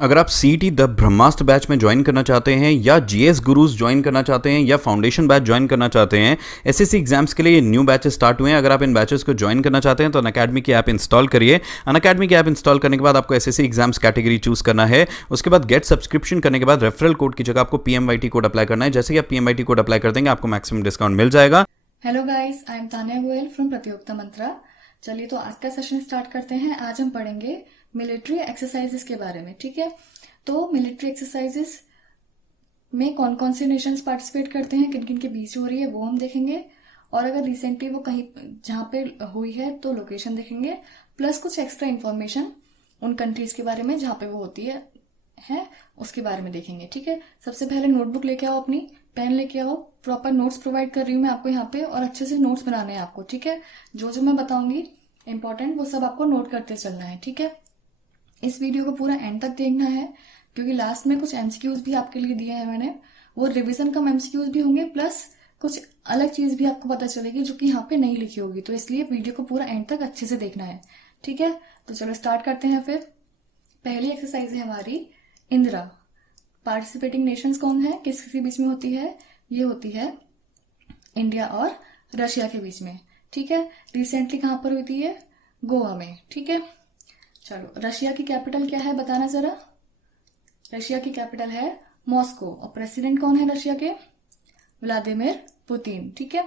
अगर आप CET the Brahmastra batch में ज्वाइन करना चाहते हैं या जीएस गुरुज ज्वाइन करना चाहते हैं या फाउंडेशन बैच ज्वाइन करना चाहते हैं, एसएससी एग्जाम्स के लिए न्यू बैचेस स्टार्ट हुए हैं। अगर आप इन बैचेस को ज्वाइन करना चाहते हैं तो अनअकैडमी की ऐप इंस्टॉल करिए। अनअकैडमी की ऐप इंस्टॉल करने के बाद आपको एसएससी एग्जाम्स कैटेगरी चूज करना है। उसके बाद गेट सब्सक्रिप्शन करने के बाद रेफरल कोड की जगह आपको पीएमवाईटी कोड अप्लाई करना है। जैसे ही आप पीएमवाईटी कोड अप्लाई कर देंगे आपको मैक्सिमम डिस्काउंट मिल जाएगा। Hello guys, I am Tanya Goyal from प्रतियोगिता मंत्रा। चलिए तो आज का सेशन स्टार्ट करते हैं। आज हम पढ़ेंगे मिलिट्री एक्सरसाइजेस के बारे में। ठीक है, तो मिलिट्री एक्सरसाइजेस में कौन कौन से नेशंस पार्टिसिपेट करते हैं, किन किन के बीच हो रही है, वो हम देखेंगे। और अगर रिसेंटली वो कहीं जहाँ पे हुई है तो लोकेशन देखेंगे, प्लस कुछ एक्स्ट्रा इन्फॉर्मेशन उन कंट्रीज के बारे में जहाँ पे वो होती है उसके बारे में देखेंगे। ठीक है, सबसे पहले नोटबुक लेके आओ, अपनी पेन लेके आओ। प्रॉपर नोट्स प्रोवाइड कर रही हूँ मैं आपको यहाँ पे, और अच्छे से नोट्स बनाने हैं आपको। ठीक है, जो जो मैं बताऊंगी इंपॉर्टेंट वो सब आपको नोट करते चलना है। ठीक है, इस वीडियो को पूरा एंड तक देखना है, क्योंकि लास्ट में कुछ एमसीक्यूज भी आपके लिए दिए हैं मैंने। वो रिवीजन कम एमसीक्यूज भी होंगे, प्लस कुछ अलग चीज भी आपको पता चलेगी जो कि यहाँ पे नहीं लिखी होगी। तो इसलिए वीडियो को पूरा एंड तक अच्छे से देखना है। ठीक है, तो चलो स्टार्ट करते हैं। फिर पहली एक्सरसाइज है हमारी इंदिरा। पार्टिसिपेटिंग नेशंस कौन है, किसके बीच में होती है? ये होती है इंडिया और रशिया के बीच में। ठीक है, रिसेंटली कहां पर हुई थी ये? गोवा में। ठीक है, चलो रशिया की कैपिटल क्या है बताना जरा। रशिया की कैपिटल है मॉस्को, और प्रेसिडेंट कौन है रशिया के? Vladimir Putin. ठीक है,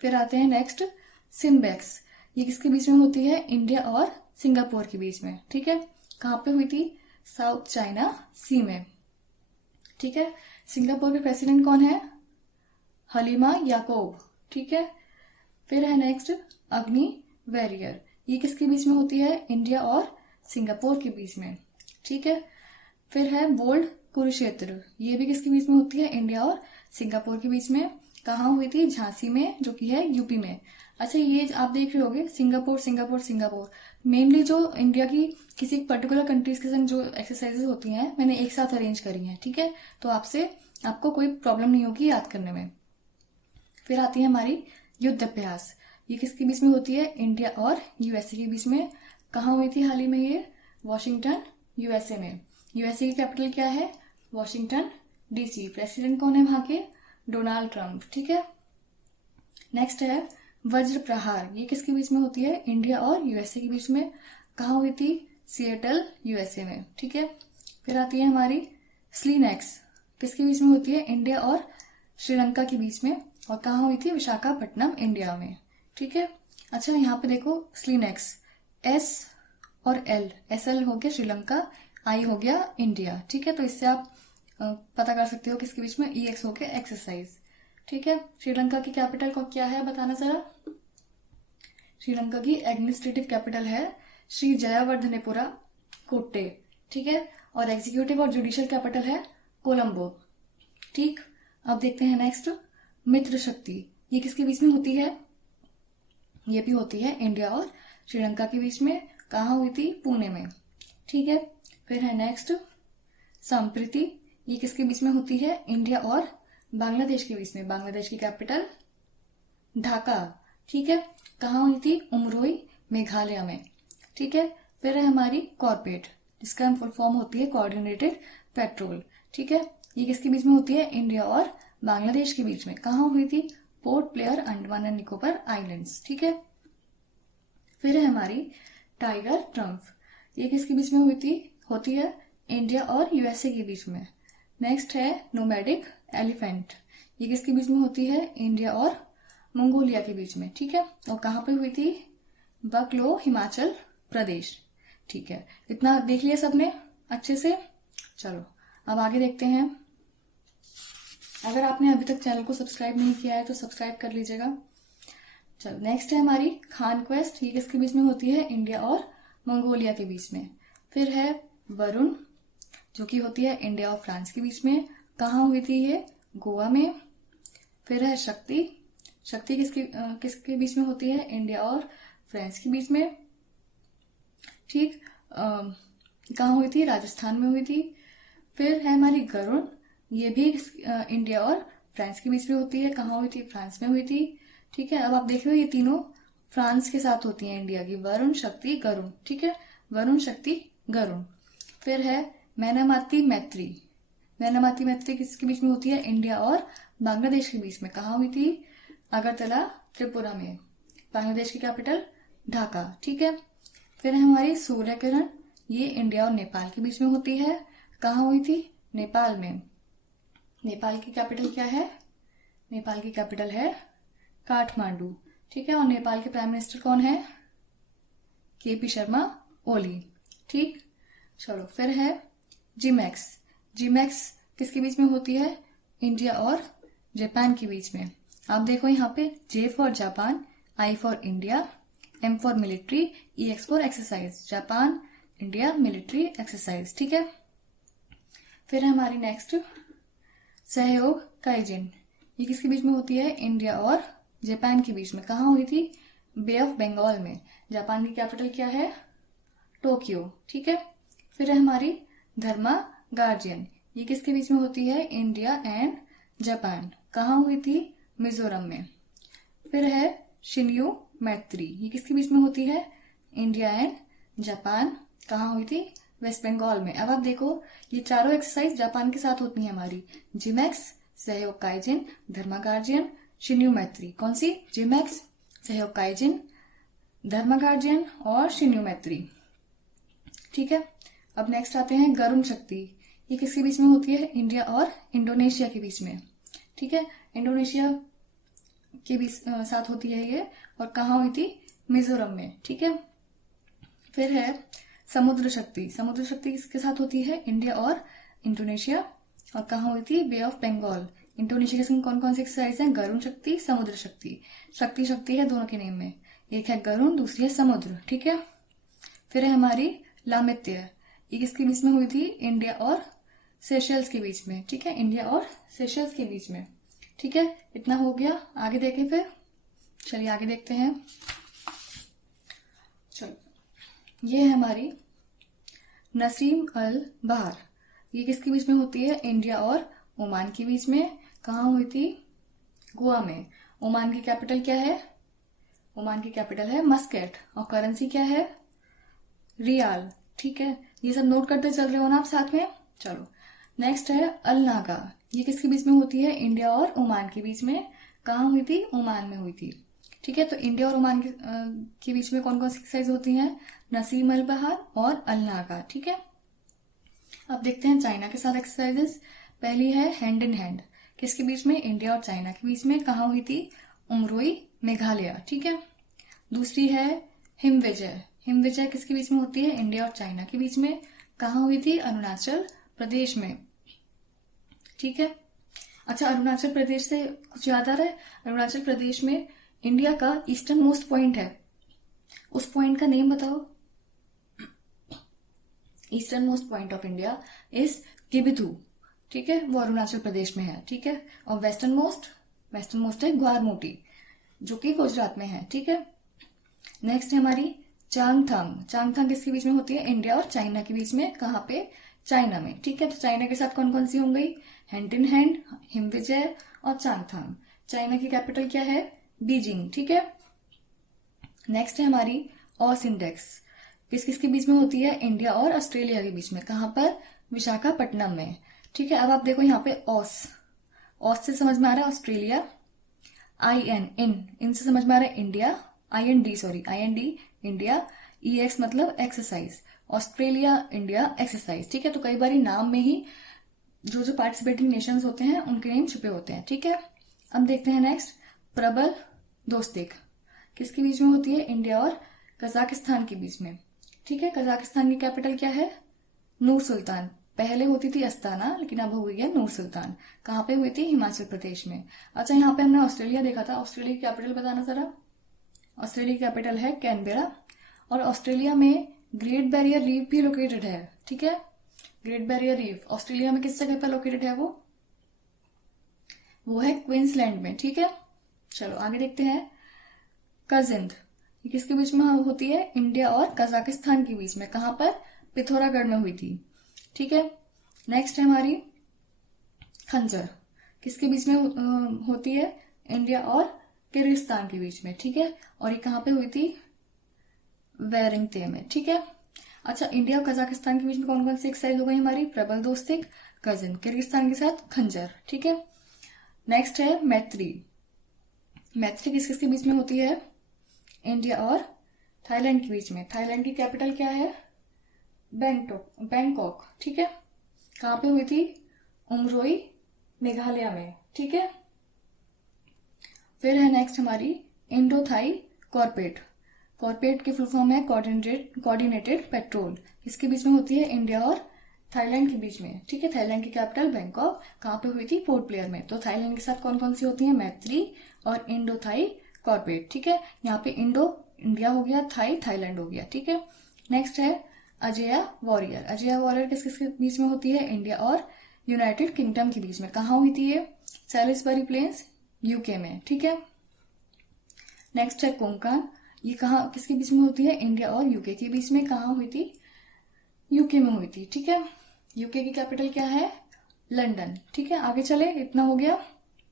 फिर आते हैं नेक्स्ट सिम्बेक्स। ये किसके बीच में होती है? इंडिया और सिंगापुर के बीच में। ठीक है, कहां पे हुई थी? साउथ चाइना सी में। ठीक है, सिंगापुर के प्रेसिडेंट कौन है? हलीमा याकोब। ठीक है, फिर है नेक्स्ट अग्नि वॉरियर। ये किसके बीच में होती है? इंडिया और सिंगापुर के बीच में। ठीक है, फिर है बोल्ड कुरुक्षेत्र। ये भी किसके बीच में होती है? इंडिया और सिंगापुर के बीच में। कहाँ हुई थी? झांसी में, जो कि है यूपी में। अच्छा, ये आप देख रहे होगे सिंगापुर सिंगापुर सिंगापुर। मेनली जो इंडिया की किसी पर्टिकुलर कंट्रीज के संग जो एक्सरसाइजेस होती हैं मैंने एक साथ अरेंज करी हैं। ठीक है, तो आपको कोई प्रॉब्लम नहीं होगी याद करने में। फिर आती है हमारी युद्ध अभ्यास। ये किसके बीच में होती है? इंडिया और यूएसए के बीच में। कहाँ हुई थी हाल ही में ये? वॉशिंगटन यूएसए में। यूएसए की कैपिटल क्या है? Washington DC. प्रेसिडेंट कौन है वहां के? Donald Trump. ठीक है, नेक्स्ट है वज्र प्रहार। ये किसके बीच में होती है? इंडिया और यूएसए के बीच में। कहाँ हुई थी? सिएटल यूएसए में। ठीक है, फिर आती है हमारी स्लीनेक्स। किसके बीच में होती है? इंडिया और श्रीलंका के बीच में। और कहाँ हुई थी? विशाखापट्टनम इंडिया में। ठीक है, अच्छा यहाँ पे देखो स्लीनेक्स, एस और एल, एस एल हो गया श्रीलंका, आई हो गया इंडिया। ठीक है, तो इससे आप पता कर सकते हो किसके बीच में? ई एक्स हो गया एक्सरसाइज। ठीक है, श्रीलंका की कैपिटल को क्या है बताना जरा। श्रीलंका की एडमिनिस्ट्रेटिव कैपिटल है श्री जयवर्धनेपुरा कोट्टे। ठीक है, और एग्जीक्यूटिव और जुडिशियल कैपिटल है कोलंबो। ठीक, अब देखते हैं नेक्स्ट मित्र शक्ति। ये किसके बीच में होती है? ये भी होती है इंडिया और श्रीलंका के बीच में। कहाँ हुई थी? पुणे में। ठीक है, फिर है नेक्स्ट संप्रीति। ये किसके बीच में होती है? इंडिया और बांग्लादेश के बीच में। बांग्लादेश की कैपिटल ढाका। ठीक है, कहाँ हुई थी? उमरोई मेघालय में। ठीक है, फिर है हमारी कॉर्पेट, जिसका फुल फॉर्म होती है कोऑर्डिनेटेड पेट्रोल। ठीक है, ये किसके बीच में होती है? इंडिया और बांग्लादेश के बीच में। कहाँ हुई थी? Port Blair, Andaman and Nicobar islands. ठीक है, फिर है हमारी टाइगर ट्रम्प। ये किसके बीच में हुई थी? होती है इंडिया और यूएसए के बीच में। नेक्स्ट है नोमैडिक एलिफेंट। ये किसके बीच में होती है? इंडिया और मंगोलिया के बीच में। ठीक है, और कहाँ पे हुई थी? बकलो, हिमाचल प्रदेश। ठीक है, इतना देख लिया सबने अच्छे से। चलो अब आगे देखते हैं। अगर आपने अभी तक चैनल को सब्सक्राइब नहीं किया है तो सब्सक्राइब कर लीजिएगा। चलो नेक्स्ट है हमारी खान क्वेस्ट। ये किसके बीच में होती है? इंडिया और मंगोलिया के बीच में। फिर है वरुण, जो कि होती है इंडिया और फ्रांस के बीच में। कहाँ हुई थी ये? गोवा में। फिर है शक्ति। शक्ति किसके बीच में होती है? इंडिया और फ्रांस के बीच में। ठीक, कहाँ हुई थी? राजस्थान में हुई थी। फिर है हमारी गरुण। ये भी इंडिया और फ्रांस के बीच में होती है। कहाँ हुई थी? फ्रांस में हुई थी। ठीक है, अब आप देख रहे हो ये तीनों फ्रांस के साथ होती हैं इंडिया की। वरुण, शक्ति, गरुण। ठीक है, वरुण, शक्ति, गरुण। फिर है मैनामाती मैत्री, मैनामाती मैत्री किसके बीच में होती है? इंडिया और बांग्लादेश के बीच में। कहाँ हुई थी? अगरतला, त्रिपुरा में। बांग्लादेश की कैपिटल ढाका, ठीक है। फिर है हमारी सूर्य किरण, ये इंडिया और नेपाल के बीच में होती है। कहाँ हुई थी? नेपाल में। नेपाल की कैपिटल क्या है? नेपाल की कैपिटल है काठमांडू, ठीक है। और नेपाल के प्राइम मिनिस्टर कौन है? केपी शर्मा ओली, ठीक। चलो फिर है जिमैक्स, जिमैक्स किसके बीच में होती है? इंडिया और जापान के बीच में। आप देखो यहाँ पे J for Japan, I for India, M for military, E X for exercise, Japan India military exercise, ठीक है। फिर है हमारी नेक्स्ट सहयोग काइजिन, ये किसके बीच में होती है? इंडिया और जापान के बीच में। कहाँ हुई थी? बे ऑफ बंगाल में। जापान की कैपिटल क्या है? टोक्यो, ठीक है। फिर है हमारी धर्मा गार्जियन, ये किसके बीच में होती है? India and Japan. कहाँ हुई थी? मिजोरम में। फिर है शिन्यू मैत्री, ये किसके बीच में होती है? India and Japan. कहाँ हुई थी? वेस्ट बंगाल में। अब आप देखो ये चारों एक्सरसाइज जापान के साथ होती है हमारी, जिमैक्स, सहयोग काइजिन, धर्मा गार्जियन, शिन्यू मैत्री। कौन सी? जिमैक्स, सहयोग काइजिन, धर्मा गार्जियन और शिन्यू मैत्री, ठीक है। अब नेक्स्ट आते हैं गरुण शक्ति, ये किसके बीच में होती है? इंडिया और इंडोनेशिया के बीच में, ठीक है। इंडोनेशिया के बीच साथ होती है ये, और कहाँ हुई थी? मिजोरम में, ठीक है। फिर है समुद्र शक्ति, समुद्र शक्ति किसके साथ होती है? इंडिया और इंडोनेशिया, और कहाँ हुई थी? बे ऑफ बंगाल। इंडोनेशिया के संग कौन कौन सी एक्सरसाइज है? गरुण शक्ति, समुद्र शक्ति। शक्ति शक्ति है दोनों के नेम में, एक है गरुण, दूसरी है समुद्र, ठीक है। फिर है हमारी लामित्य, ये किसके बीच में हुई थी? इंडिया और सेशल्स के बीच में, ठीक है। इंडिया और सेशल्स के बीच में, ठीक है। इतना हो गया, आगे देखें फिर। चलिए आगे देखते हैं। चलो ये है हमारी नसीम अल बहार, ये किसके बीच में होती है? इंडिया और ओमान के बीच में। कहाँ हुई थी? गोवा में। ओमान की कैपिटल क्या है? ओमान की कैपिटल है मस्कट, और करेंसी क्या है? रियाल, ठीक है। ये सब नोट करते चल रहे हो ना आप साथ में? चलो नेक्स्ट है अल नागा, ये किसके बीच में होती है? इंडिया और ओमान के बीच में। कहाँ हुई थी? ओमान में हुई थी, ठीक है। तो इंडिया और ओमान के बीच में कौन कौन सी एक्सरसाइज होती हैं? नसीम अल बहार और अल नागा, ठीक है। अब देखते हैं चाइना के साथ एक्सरसाइजेस। पहली है हैंड इन हैंड, किसके बीच में? इंडिया और चाइना के बीच में। कहाँ हुई थी? उमरोई, मेघालय, ठीक है। दूसरी है हिम विजय, हिम विजय किसके बीच में होती है? इंडिया और चाइना के बीच में। कहाँ हुई थी? अरुणाचल प्रदेश में, ठीक है। अच्छा, अरुणाचल प्रदेश से कुछ याद आ रहा है? अरुणाचल प्रदेश में इंडिया का ईस्टर्न मोस्ट पॉइंट है, उस पॉइंट का नेम बताओ। Eastern most point of India is Kibithu, ठीक है, वो अरुणाचल प्रदेश में है, ठीक है। और वेस्टर्न मोस्ट है ग्वारमोटी, जो कि गुजरात में है, ठीक है। नेक्स्ट है हमारी चांगथंग, चांगथंग किसके बीच में होती है? इंडिया और चाइना के बीच में। कहाँ पे? चाइना में, ठीक है। तो चाइना के साथ कौन कौन सी हो गई? हैंड इन हैंड, हिम विजय और चांगथंग। चाइना की कैपिटल क्या है? बीजिंग, ठीक है। नेक्स्ट है हमारी ऑस इंडेक्स, किस किस के बीच में होती है? इंडिया और ऑस्ट्रेलिया के बीच में। कहाँ पर? विशाखापट्टनम में, ठीक है। अब आप देखो यहाँ पे ऑस, ऑस से समझ में आ रहा है ऑस्ट्रेलिया, इन से समझ में आ रहा है India, I N D India, E X मतलब एक्सरसाइज, ऑस्ट्रेलिया इंडिया एक्सरसाइज, ठीक है। तो कई बार नाम में ही जो पार्टिसिपेटिंग नेशंस होते हैं उनके नेम छुपे होते हैं, ठीक है। अब देखते हैं नेक्स्ट प्रबल दोस्तिक, किसके बीच में होती है? इंडिया और कजाकिस्तान के बीच में, ठीक है। कजाकिस्तान की कैपिटल क्या है? नूर सुल्तान, पहले होती थी अस्ताना लेकिन अब हुई है नूर सुल्तान। कहाँ पे हुई थी? हिमाचल प्रदेश में। अच्छा, यहाँ पे हमने ऑस्ट्रेलिया देखा था, ऑस्ट्रेलिया की कैपिटल बताना जरा। ऑस्ट्रेलिया की कैपिटल है कैनबेरा, और ऑस्ट्रेलिया में ग्रेट बैरियर रीफ भी लोकेटेड है, ठीक है। ग्रेट बैरियर रीफ ऑस्ट्रेलिया में किस जगह पर लोकेटेड है? वो है क्वींसलैंड में, ठीक है। चलो आगे देखते हैं कजिंद, ये किसके बीच में होती है? इंडिया और कजाकिस्तान के बीच में। कहाँ पर? पिथौरागढ़ में हुई थी, ठीक है। नेक्स्ट है हमारी खंजर, किसके बीच में होती है? इंडिया और किर्गिस्तान के बीच में, ठीक है। और ये कहाँ पे हुई थी? वेरिंगते में, ठीक है। अच्छा, इंडिया और कजाकिस्तान के बीच में कौन कौन सी एक्सरसाइज हो गई हमारी? प्रबल दोस्ती, कजिन, किर्गिस्तान के साथ खंजर, ठीक है। नेक्स्ट है मैत्री। मैत्री किस किस के बीच में होती है? इंडिया और थाईलैंड के बीच में। थाईलैंड की कैपिटल क्या है? बैंकॉक, ठीक है। कहाँ पे हुई थी? उमरोई, मेघालय में, ठीक है। फिर है नेक्स्ट हमारी इंडो थाई कॉर्पेट। कॉर्पेट की फुल फॉर्म है कोऑर्डिनेटेड पेट्रोल। इसके बीच में होती है? इंडिया और थाईलैंड के बीच में, ठीक है। थाईलैंड की कैपिटल बैंकॉक। कहाँ पे हुई थी? पोर्ट ब्लेयर में। तो थाईलैंड के साथ कौन कौन सी होती है? मैत्री और इंडो थाई कॉर्पेट, ठीक है। यहाँ पे इंडो इंडिया हो गया, थाई थाईलैंड हो गया, ठीक है। नेक्स्ट है अजेया वॉरियर। अजेया वॉरियर किस किस के बीच में होती है? इंडिया और यूनाइटेड किंगडम के बीच में। कहाँ हुई थी ये? सैलिसबरी प्लेन्स, यूके में, ठीक है। नेक्स्ट है कोंकण। ये कहाँ किसके बीच में होती है? इंडिया और यूके के बीच में। कहाँ हुई थी? यूके में हुई थी, ठीक है। यूके की कैपिटल क्या है? लंदन, ठीक है। आगे चले, इतना हो गया।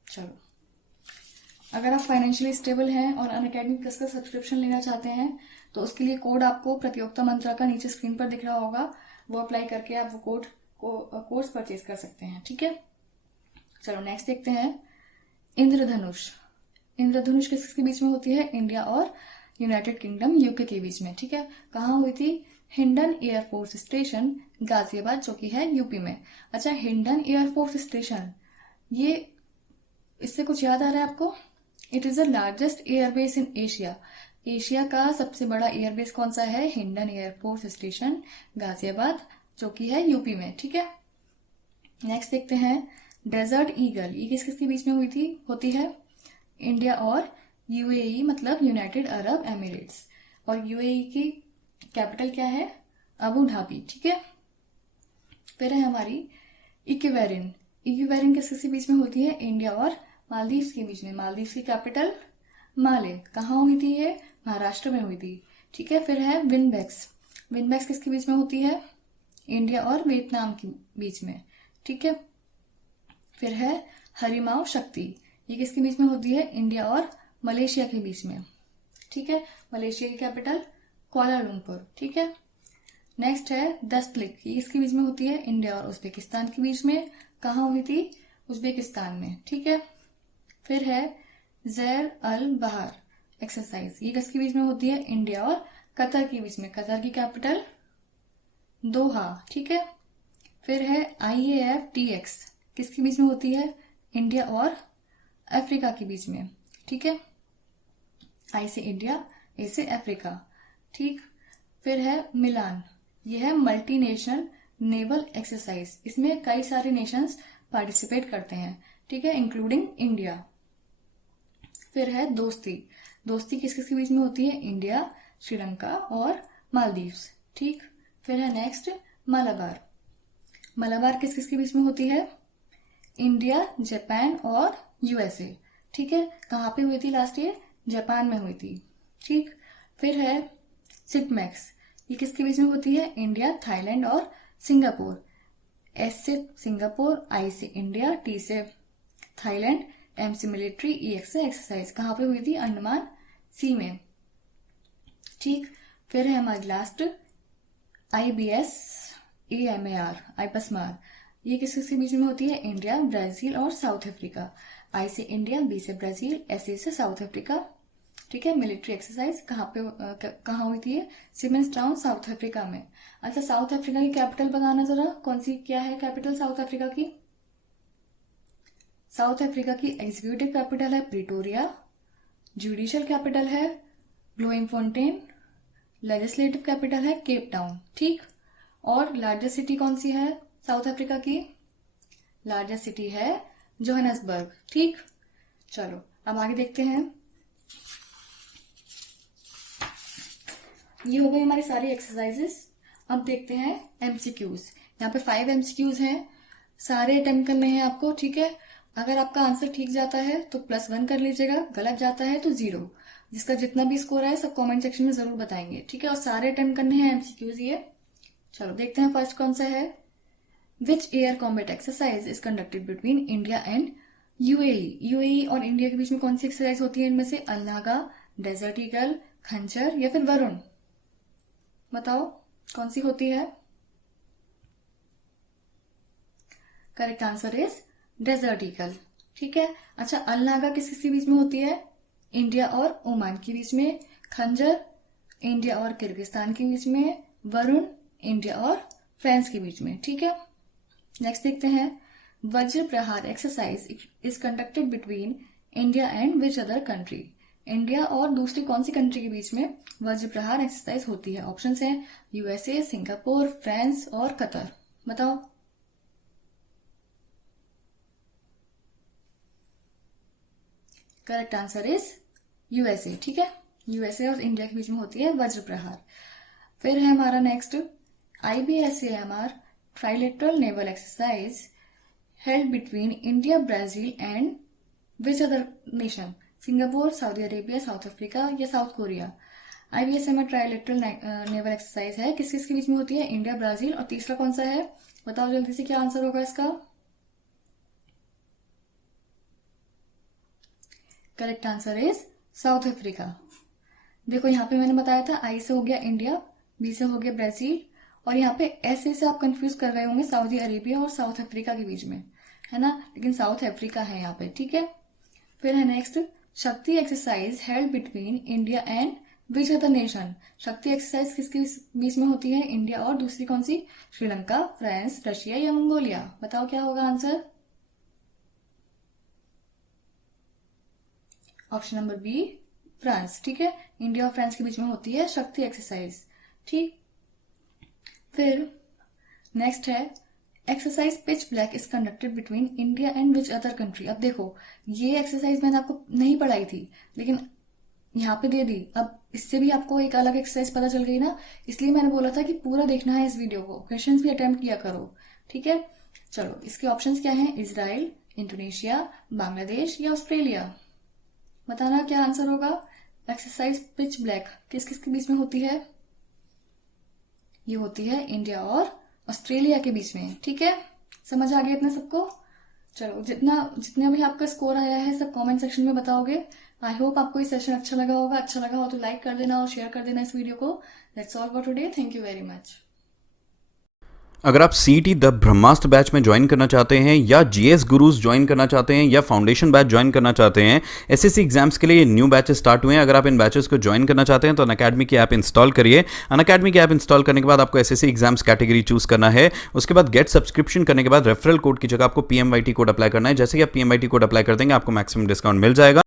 चलो, अगर आप फाइनेंशियली स्टेबल हैं और अनअकैडमी प्लस का सब्सक्रिप्शन लेना चाहते हैं तो उसके लिए कोड आपको प्रतियोगिता मंत्रा का नीचे स्क्रीन पर दिख रहा होगा, वो अप्लाई करके आप वो कोर्स परचेज कर सकते हैं, ठीक है। चलो नेक्स्ट देखते हैं इंद्रधनुष। इंद्रधनुष किसके बीच में होती है? इंडिया और यूनाइटेड किंगडम यूके के बीच में, ठीक है। कहाँ हुई थी? हिंडन एयरफोर्स स्टेशन, गाजियाबाद, जो कि है यूपी में। अच्छा, हिंडन एयरफोर्स स्टेशन, ये इससे कुछ याद आ रहा है आपको? It is the largest airbase in Asia. Asia का सबसे बड़ा एयरबेस कौन सा है? हिंडन एयरफोर्स स्टेशन, गाजियाबाद, जो कि है यूपी में, ठीक है। नेक्स्ट देखते हैं डेजर्ट ईगल। ये किस किसके बीच में होती है? इंडिया और यूएई, मतलब यूनाइटेड अरब एमिरेट्स। और यूएई की कैपिटल क्या है? अबू धाबी, ठीक है। फिर है हमारी इक्वेरिन। इक्वेरिन किस किसके बीच में होती है? इंडिया और मालदीव्स के बीच में। मालदीव्स की कैपिटल माले। कहाँ हुई थी ये? महाराष्ट्र में हुई थी, ठीक है। फिर है विनबैक्स। विनबैक्स किसके बीच में होती है? इंडिया और वियतनाम के बीच में, ठीक है। फिर है हरिमाओ शक्ति। ये किसके बीच में होती है? इंडिया और मलेशिया के बीच में, ठीक है। मलेशिया की कैपिटल कुआलालंपुर, ठीक है। नेक्स्ट है दस्तलिक। ये किसके बीच में होती है? इंडिया और उज्बेकिस्तान के बीच में। कहाँ हुई थी? उज्बेकिस्तान में, ठीक है। फिर है जैर अल बहार एक्सरसाइज। ये किसके बीच में होती है? इंडिया और कतर के बीच में। कतर की कैपिटल दोहा, ठीक है। फिर है IAF-TX। किसके बीच में होती है? इंडिया और अफ्रीका के बीच में, ठीक है। आई से इंडिया, ए से अफ्रीका, ठीक। फिर है मिलान। ये है मल्टीनेशनल नेवल एक्सरसाइज। इसमें कई सारे नेशंस पार्टिसिपेट करते हैं, ठीक है, इंक्लूडिंग इंडिया। फिर है दोस्ती। दोस्ती किस किस के बीच में होती है? इंडिया, श्रीलंका और मालदीव्स, ठीक। फिर है नेक्स्ट मलाबार। मलाबार किस किस के बीच में होती है? इंडिया, जापान और यूएसए, ठीक है। कहाँ पे हुई थी लास्ट ईयर? जापान में हुई थी, ठीक। फिर है सिटमैक्स। ये किसके बीच में होती है? इंडिया, थाईलैंड और सिंगापुर। एस से सिंगापुर, आई से इंडिया, टी से थाईलैंड, एम से मिलिट्री, EX से एक्सरसाइज। कहाँ पे हुई थी? अंडमान सी में, ठीक। फिर है हमारी लास्ट IBS AMAR, आईपसमार। ये किस किसके बीच में होती है? इंडिया, ब्राजील और साउथ अफ्रीका। आई से इंडिया, बी से ब्राजील, SA से साउथ अफ्रीका, ठीक है। मिलिट्री एक्सरसाइज कहाँ हुई थी? सिमन्स टाउन, साउथ अफ्रीका में। अच्छा, साउथ अफ्रीका की कैपिटल बताना जरा, कौन सी क्या है कैपिटल साउथ अफ्रीका की? साउथ अफ्रीका की एग्जीक्यूटिव कैपिटल है प्रिटोरिया, जुडिशियल कैपिटल है ब्लोइमफोंटेन, लेजिस्लेटिव कैपिटल है केप टाउन, ठीक। और लार्जेस्ट सिटी कौन सी है साउथ अफ्रीका की? लार्जेस्ट सिटी है जोहान्सबर्ग, ठीक। चलो अब आगे देखते हैं। ये हो गई हमारी सारी एक्सरसाइजेस। अब देखते हैं MCQs। यहाँ पे 5 MCQs हैं, सारे अटेम्प्ट करने हैं आपको, ठीक है। अगर आपका आंसर ठीक जाता है तो +1 कर लीजिएगा, गलत जाता है तो 0। जिसका जितना भी स्कोर है सब कमेंट सेक्शन में जरूर बताएंगे, ठीक है। और सारे अटेम्प्ट करने हैं MCQs ये। चलो देखते हैं फर्स्ट कौन सा है। Which air combat exercise is conducted between India and UAE. UAE और इंडिया के बीच में कौन सी एक्सरसाइज होती है? इनमें से अलनागा, डेजर्ट ईगल, खंजर या फिर वरुण? बताओ। कौन सी होती है? Correct answer is desert eagle. ठीक है। अच्छा, अलनागा किस किसके बीच में होती है? इंडिया और ओमान के बीच में। खंजर इंडिया और किर्गिस्तान के बीच में। वरुण इंडिया और फ्रांस के बीच में। ठीक है। नेक्स्ट देखते हैं, वज्र प्रहार exercise is conducted between India and which other country? India और दूसरी कौन सी कंट्री के बीच में वज्र प्रहार एक्सरसाइज होती है? ऑप्शंस हैं यूएसए, सिंगापुर, फ्रांस और कतर। बताओ। Correct answer is USA. ठीक है। यूएसए और इंडिया के बीच में होती है वज्र प्रहार। फिर है हमारा next, IBSAMR trilateral naval exercise held between India, Brazil and which other nation? Singapore, Saudi Arabia, South Africa या South Korea? IBSAMR trilateral naval exercise है, किस किस के बीच में होती है? इंडिया, ब्राजील और तीसरा कौन सा है? बताओ जल्दी से, क्या आंसर होगा इसका? Correct answer is south Africa. देखो यहाँ पे मैंने बताया था आई से हो गया इंडिया, बी से हो गया ब्राजील और यहाँ पे ऐसे से आप कंफ्यूज कर रहे होंगे सऊदी अरेबिया और साउथ अफ्रीका के बीच में, है ना, लेकिन साउथ अफ्रीका है यहाँ पे। ठीक है। फिर है next, Shakti exercise held between India and which other nation? Shakti exercise किसके बीच में होती है? इंडिया और दूसरी कौन सी? श्रीलंका, फ्रांस, रशिया या मंगोलिया? बताओ क्या होगा answer? Option number B, France. ठीक है। इंडिया और फ्रांस के बीच में होती है शक्ति एक्सरसाइज। ठीक। फिर नेक्स्ट है, exercise pitch black is conducted between India and which other country? अब देखो, ये एक्सरसाइज मैंने आपको नहीं पढ़ाई थी लेकिन यहाँ पे दे दी। अब इससे भी आपको एक अलग एक्सरसाइज पता चल गई ना, इसलिए मैंने बोला था कि पूरा देखना है इस वीडियो को, क्वेश्चंस भी अटेम्प्ट किया करो। ठीक है। चलो, इसके ऑप्शंस क्या हैं? इजराइल, इंडोनेशिया, बांग्लादेश या ऑस्ट्रेलिया? बताना क्या आंसर होगा। एक्सरसाइज पिच ब्लैक किस किस के बीच में होती है? ये होती है इंडिया और ऑस्ट्रेलिया के बीच में। ठीक है। समझ आ गया इतना सबको? चलो, जितना भी आपका स्कोर आया है सब कमेंट सेक्शन में बताओगे। आई होप आपको ये सेशन अच्छा लगा होगा। अच्छा लगा हो तो लाइक कर देना और शेयर कर देना इस वीडियो को। That's all for today. Thank you very much. अगर आप CET द ब्रह्मास्त्र बैच में ज्वाइन करना चाहते हैं या GS गुरुज ज्वाइन करना चाहते हैं या फाउंडेशन बैच ज्वाइन करना चाहते हैं, SSC एग्जाम्स के लिए न्यू बैचेस स्टार्ट हुए हैं। अगर आप इन बैचेस को ज्वाइन करना चाहते हैं तो अनअकैडमी की ऐप इंस्टॉल करिए। अनअकैडमी की ऐप इंस्टॉल करने के बाद आपको SSC एग्जाम्स कैटेगरी चूज करना है। उसके बाद गेट सब्सक्रिप्शन करने के बाद रेफरल कोड की जगह आपको PMYT कोड अप्लाई करना है। जैसे कि आप PMYT कोड अप्लाई कर देंगे आपको मैक्सिमम डिस्काउंट मिल जाएगा।